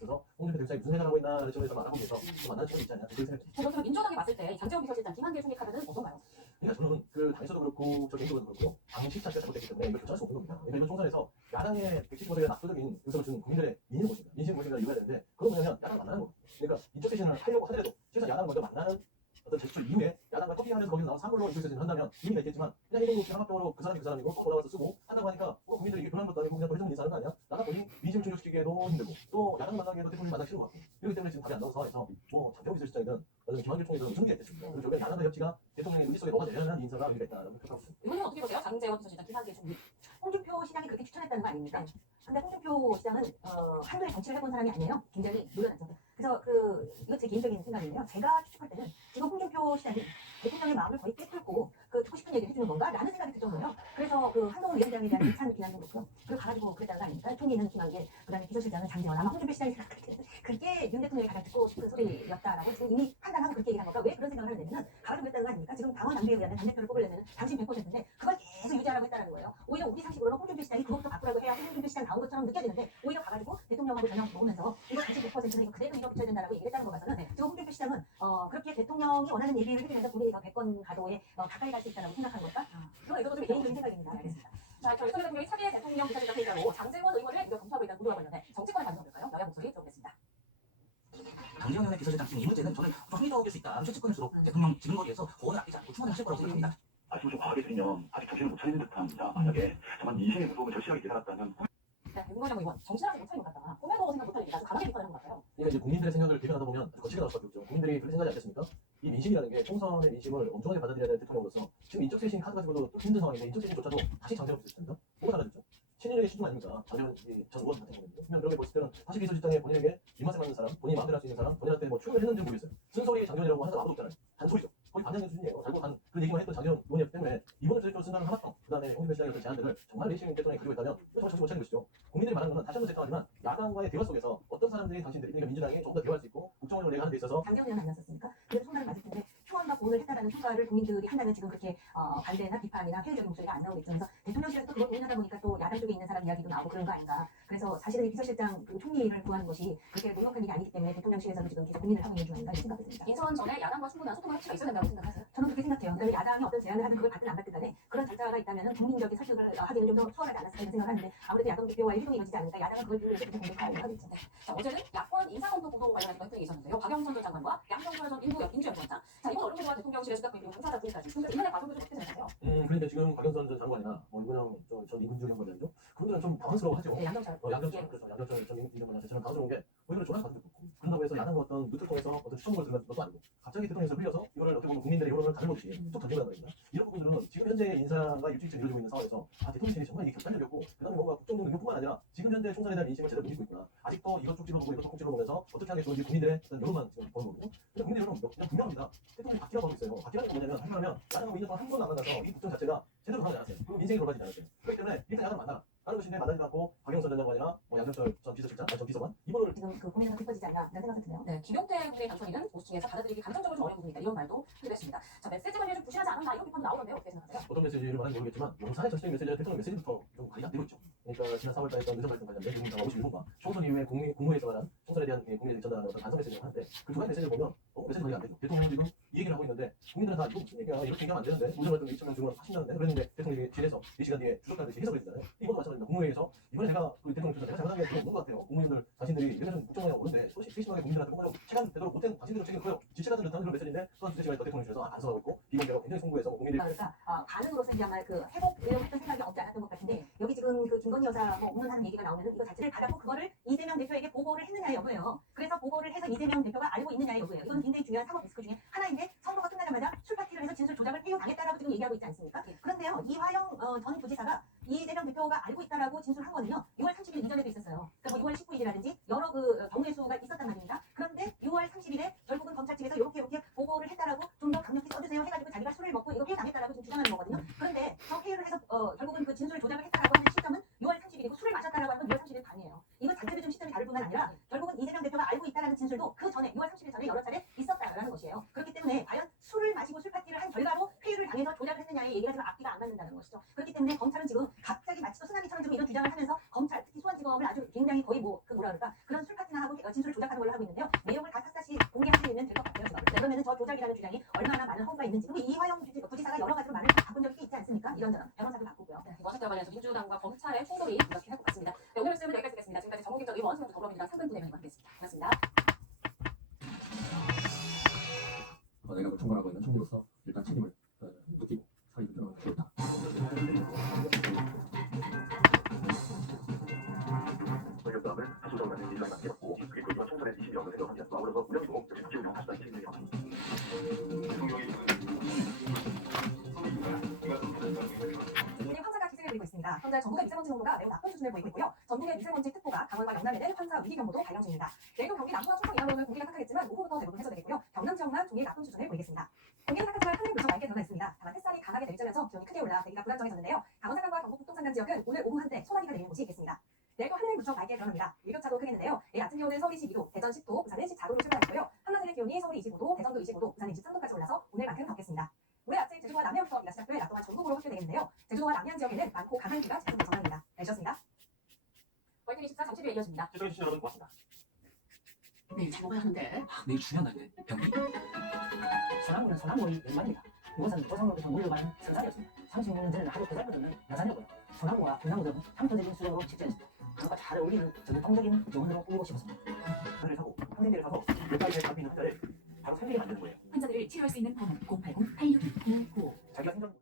있어서 홍준표 대표장이 무슨 생각을 하고 있나 라는 점에서 알아보기 위해서 좀 만나는 시간이 있지 않냐 그렇게 생각합니다. 그럼 민주당이 봤을 때 장재원 비서실장, 김한길 총리 카드는 어떤가요? 그러니까 저는 그 당에서도 그렇고 저 개인적으로도 그렇고 당시 자체가 잘못됐기 때문에 이걸 결정할 수 없는 겁니다. 그러니까 이번 총선에서 야당의 175석의 압도적인 의석을 준 국민들의 민심 무엇인가, 민심 무엇인가 이유가 되는데 그건 뭐냐면 야당을 만나는 겁니다. 그러니까 인적 쇄신을 하려고 하더라도 최소한 야당을 먼저 만나는 어떤 제스처 이후에 야당과 토핑하면서 거기서 나온 산물로 인적 쇄신을 한다면 의미가 있겠지만 그냥 이거 비상합병으로 그 사람이 그 사람이고 또 돌아가서 쓰고 한다고 하니까 국민들이 이게 변한 것도 아니고 그냥 더 해석이 이상한 거 아니야? 나가 보니 민심 충족시키기에도 힘들고 또 야당 만나기에도 대통령 만나기 싫은 것 같고 그렇기 때문에 지금 답이 안 나온 상황에서 뭐 장재원 비서실장이든 나중에 김한길 총리든 무슨 게 있겠습니까? 그리고 결국엔 야당과 협치가 대통령의 의지 속에 녹아내려는 인사가 의미가 있다는 평가하고 있습니다. 이분은 어떻게 보세요? 장재원 비서실장, 김한길 총리. 홍준표 시장이 그렇게 추천했다는 거 아닙니까? 근데 홍준표 시장은 한두 해 정치를 해본 사람이 아니에요. 굉장히 노련하죠. 그래서 이건 제 개인적인 생각인데요. 제가 추측할 때는 지금 홍준표 시장이 대통령의 마음을 거의 꿰뚫고 듣고 싶은 얘기를 해주는 건가? 라는 생각이 들 정도예요. 그래서 한동훈 위원장에 대한 비찬 비난도 그렇고요. 그리고 가가지고 그랬다는 거 아닙니까? 총리는 김한길, 그 다음에 비서실장은 장재원. 아마 홍준표 시장이 생각할 때는 그게 윤 대통령이 가장 듣고 싶은 소리였다라고 지금 이미 판단하고 그렇게 얘기한 걸까? 왜 그런 생각을 하느냐면 가가지고 그랬다는 거 아닙니까? 지금 당원 당규에 의하면 당대표를 뽑으려면 당신 100%인데 그걸 계속 유지하라고 했다는 거예요. 오히려 우리 상식으로는 홍준표 시장이 그것도 바꾸라고 해야 홍준표 시장 나온 것처럼 느껴지는데 오히려 가가지고 대통령하고 저녁 먹으면서 이거 당신 100%는 이거 그대로 밀어붙여야 된다라고 얘기를 했다는 거 봐서는 지금 홍준표 시장은 그렇게 대통령이 원하는 얘기를 해주면서 본인이 100건 가도에 가까이 갈 수 있다고 생각한 걸까? 이거 좀 개인적인 생각입니다. 알겠습니다. 자, 저희 대통령이 차기 대통령 비서실장 회의자로 장재원 의원을 검토하고 있다는 보도가 관련해 정치권의 반응은 어떨까요? 여야 목소리 들어보겠습니다. 장재원 의원의 비서실장 지금 이 문제는 저는 좀 합리적일 수 있다. 최측근일수록 대통령 지금거리에서 거원을 아끼지 않고 충원을 하실 거라고 생각합니다. 아직도 좀 과하게 들면 아직 정신을 못 차리는 듯합니다. 만약에 정말 민심의 무속을 절실하게 계산했다면 윤건영 의원, 정신하지 못할 것 같다. 꿈에도 생각 못할 얘기가 아주 강하게 비판하는 것 같아요. 그러니까 이제 국민들의 생각을 대변하다 보면 거치게 나올 수밖에 없죠. 국민들이 그렇게 생각하지 않겠습니까? 이 민심이라는 게 총선의 민심을 엄중하게 받아들여야 되는 대통령으로서 지금 인적 쇄신 카드 가지고도 또 힘든 상황인데 인적 쇄신조차도 다시 장재원 비서실장입니다. 뭐가 달라졌죠? 신인의 수준 아닙니까? 장재원 전 의원 같은 경우는 그러면 그렇게 봤을 때는 다시 비서실장에 본인에게 입맛에 맞는 사람, 본인이 마음대로 할 수 있는 사람, 본인한테 뭐 추천을 했는지 모르겠어요. 쓴소리 장재원이라고 하는 사람 아무도 없잖아요. 단소리죠. 거의 반장의 수준이에요. 결국 그런 얘기만 했던 장재원 의원이었기 때문에 이번에 저희도 쓴다는 하나도 그 다음에 홍준표 시장의 어떤 제안들을 정말 내심 대통령이 가지고 있다면 이거 정말 정신 못 차린 것이죠. 국민들이 말하는 것은 다시 한번 체크하지만 야당과의 대화 속에서 어떤 사람들이 당신들이 그러니까 민주당이 조금 더 대화할 수 있고 국정원을 내가 하는 데 있어서 장재원 의원 아니었습니까? 그래서 총괄을 맞을 텐데 초원과 고을 했다라는 평가를 국민들이 한다면 지금 그렇게 반대나 비판이나 회의적인 목소리가 안 나오겠죠. 그래서 대통령실에서 또 그걸 고민하다 보니까 또 야당 쪽에 있는 사람 이야기도 나오고 그런 거 아닌가. 그래서 사실은 이 비서실장 총리를 구하는 것이 그렇게 노력한 일이 아니기 때문에 대통령실에서도 지금 계속 고민을 하고 있는 중 아닌가 이런 생각이 듭니다. 인선 전에 야당과 충분한 소통과 합치가 있어야 된다고 생각하세요? 저는 그렇게 생각해요. 그러니까 야당이 어떤 제안을 하든 그걸 받든 안 받든 간에 그런 절차가 있다면 국민적인 설득을 하기는 좀 수월하지 않았을까 이런 생각을 하는데 아무래도 야당 대표와의 협동이 이루어지지 않으니까 야당은 그걸 위해서 계속 공격하려고 하고 있죠. 자, 어제는 야권 인사검토 보도 관련해서 획득이 있었는데요. 박영선 전 장관과 양정철 전 인주연구원장. 자, 이번 언론보도가 대통령실에 수탁된 공사자 분까지. 근데 이번의 과정도 좀 어떻게 생각하세요? 그런데 지금 박영선 전 장관이나 이근영 전 이군주 연구원장이죠. 그분들은 좀 당황스러워하죠. 네, 양정철. 양정철 그렇죠. 양정철 전 이근영원장 저는 당황스러운 게 오히려 조언을 받은 적도 없고 그런다고 해서 야당과 어떤 루트를 통해서 어떤 추천을 들은 것도 아니고 갑자기 대통령에서 흘려서 이거를 어떻게 보면 국민들의 여론을 가르고듯이 쭉 던진다는 말입니다. 이런 부분들은 지금 현재 인사가 일주일째 이루어지고 있는 상황에서 대통령실이 정말 이게 객관적이었고 그다음에 뭔가 국정농 능력뿐만 아니라 지금 현재 총선에 대한 민심을 제대로 느끼고 있구나. 아직도 이것 쪽 찔러보고 이것 쪽 찔러보면서 어떻게 하는 게 좋은지 국민들의 어떤 여론만 지금 보는 거거든요. 근데 국민들 여론은 그냥 분명합니다. 대통령이 바뀌라고 하고 있어요. 바뀌라는 게 뭐냐면 하려면 야당하고 2년 동안 한 번도 안 만나서 이 국정 자체가 제대로 가지 않았어요. 그리고 인생이 돌아가지 않았어요. 그렇기 때문에 일단 야당 만나라. 하는 것인데 만나지도 않고 박영선 전 장관이나 양정철 전 비서실장, 전 비서관 이분을 지금 고민이 깊어지지 않나 이런 생각이 드네요. 네, 김용태 군의 당선인은 보수 중에서 받아들이기 감정적으로 좀 어려운 부분이 있다. 이런 말도 하기도 했습니다. 자, 메시지 관리를 좀 부실하지 않았나 이런 비판도 나오는데요. 어떻게 생각하세요? 어떤 메시지를 말하는지 모르겠지만 용산의 전체적인 메시지와 대통령 메시지부터 좀 관리가 안 되고 있죠. 그러니까 지난 4월달에 했던 의정 발동 관련된 국민당 51분과 총선 이후에 국무회에서 말한 총선에 대한 국민에게 전달하는 어떤 반성 메시지를 하는데 그 두 가지 메시지를 보면 메시지 관리가 안 되죠. 대통령은 지금 이 얘기를 하고 있는데 국민들은 다 이거 무슨 얘기야 이렇게 얘기하면 안 되는데 의정 활동 2,000명 중은 하신다는데 그랬는데 대통령이 뒤에서 4시간 뒤에 추적하듯이 해석을 했잖아요. 이것도 마찬가지입니다. 국무회의에서 이번에 제가 그 대통령 조사 내가 잘못한 게 별로 없는 것 같아요. 국무위원들 자신들이 이래서 국정원에 오는데 세심하게 국민들한테 뭔가 시간 되도록 못한 당신들은 책임 커요. 지체가 듯한 그런 메시지인데 또한 두세 시간에 또 대통령실에서 반성하고 있고 비공개로 굉장히 송구해서 국민들이 그러니까 반응으로서 이제 아마 그 회복하려고 했던 생각이 없지 않았던 것 같은데 여기 지금 그 김건희 여사 뭐 없는 얘기가 나오면은 이거 자체를 받았고 그거를 이재명 대표에게 보고를 했느냐 여부예요. 그래서 보고를 해서 이재명 대표가 알고 있느냐 여부예요. 이건 굉장히 중요한 사법 리스크 중에 하나인데 선거가 끝나자마자 술파티를 해서 진술 조작을 해요당했다라고 지금 얘기하고 있지 않습니까? 그런데요 이화영 전 부지사가 이재명 대표가 알고 있다라고 진술한 거는요 6월 30일 이전에도 있었어요. 그러니까 뭐 6월 19일이라든지 여러 그 경우의 수가 있었단 말입니다. 그런데 6월 30일에 결국은 검찰 측에서 이렇게 보고를 했다라고 좀 더 강력히 써주세요 해가지고 자기가 술을 먹고 이거 회유당했다라고 지금 주장하는 거거든요. 그런데 저 회유를 해서 결국은 그 진술 조작을 했다라고 하는 시점은 6월 30일이고 술을 마셨다라고 하는 건 6월 30일 밤이에요. 이거 자체도 좀 시점이 다를 뿐만 아니라 결국은 이재명 대표가 알고 있다라는 진술도 그 전에 6월 30일 전에 여러 차례 있었다라는 것이에요. 그렇기 때문에 과연 술을 마시고 술파티를 한 결과로 회유를 당해서 조작을 했느냐의 얘기가 지금 앞뒤가 안 맞는다는 것이죠. 그렇기 때문에 검찰은 지금 갑자기 마치 또 쓰나미처럼 좀 이런 주장을 하면서 검찰 특히 수원지검을 아주 굉장히 거의 뭐 그 뭐라 그럴까 그런 술파티나 하고 진술을 조작하는 걸로 하고 있는데요. 내용을 다 샅샅이 공개하시면 될 것 같아요. 지금. 그러면은 저 조작이라는 주장이 얼마나 많은 허구가 있는지, 그리고 이화영 부지사가 여러 가지로 말을 바꾼 적이 있지 않습니까? 이런저런 변호사도 바꾸고요. 네, 이번 사태와 관련해서 민주당과 검찰의 충돌이 이렇게 할 것 같습니다. 네, 오늘 말씀은 여기까지 듣겠습니다. 지금까지 정호김 의원, 지금까지 더불어민주당 상근부대변인과 함께했습니다. 고맙습니다. 내가 총괄하고 있는 총리로서 일단 책임을 느끼고 사의를 드렸다. 권력감을 다수적으로 가진 민주당이 맡겼고 그리고 이번 총선에 20이 없는 생각을 합니다. 아무래도 우려도 역시 기운이 다수다 20이 없는 국내 황사가 기승을 부리고 있습니다. 현재 전국의 미세먼지 농도가 매우 나쁜 수준을 보이고 있고요. 전국의 미세먼지 특보가 강원과 영남에 대한 황사 위기 경보도 발령 중입니다. 내일도 경기 남부와 충청 이하로는 공기가 탁하겠지만 오후부터 대부분 해소되겠고요. 경남 지역만 종일 나쁜 수준을 보이겠습니다. 공기는 탁하지만 하늘 무척 맑게 변화했습니다. 다만 햇살이 강하게 내리쬐면서 기온이 크게 올라 대기가 불안정해졌는데요. 강원 산간과 경북 북동산간 지역은 오늘 오후 한때 소나기가 내리는 곳이 있겠습니다. 내일도 하늘 무척 맑게 변합니다. 일교차도 크겠는데요. 내일 아침 기온은 서울이 12도, 대전 10도, 부산은 14도로 출발하고요. 한낮의 기온이 서울이 25도, 대전도 25도, 부산은 23도까지 올라서 오늘만큼 덥겠습니다. 오늘 아침 제주도와 남해부터 비가 시작돼 낮 동안 전국으로 확대되겠는데요. 제주도와 남해안 지역에는 많고 강한 비가 잦은 전망입니다. 날씨였습니다. 월요일 24 잠실의 이어집니다. 시청해주신 여러분 고맙습니다. 내일 잘 먹어야 하는데 내일 중요한 날인데 병이 소나무는 소나무의 연관입니다. 이것은 고성으로부터 물려가는 선산이었습니다. 36년 전에는 하루 2달 걷는 여산이었고요. 소나무와 불나무는 상토적인 수령으로 집재했습니다. 그와 잘 어울리는 전통적인 정원으로 꾸미고 싶었습니다. 하늘을 사고 항생제를 사서 몇가지의 담비 있는 환자를 바로 살리게 만드는 거예요. 환자들을 치료할 수 있는 번호 080-862-995. 자기가 생전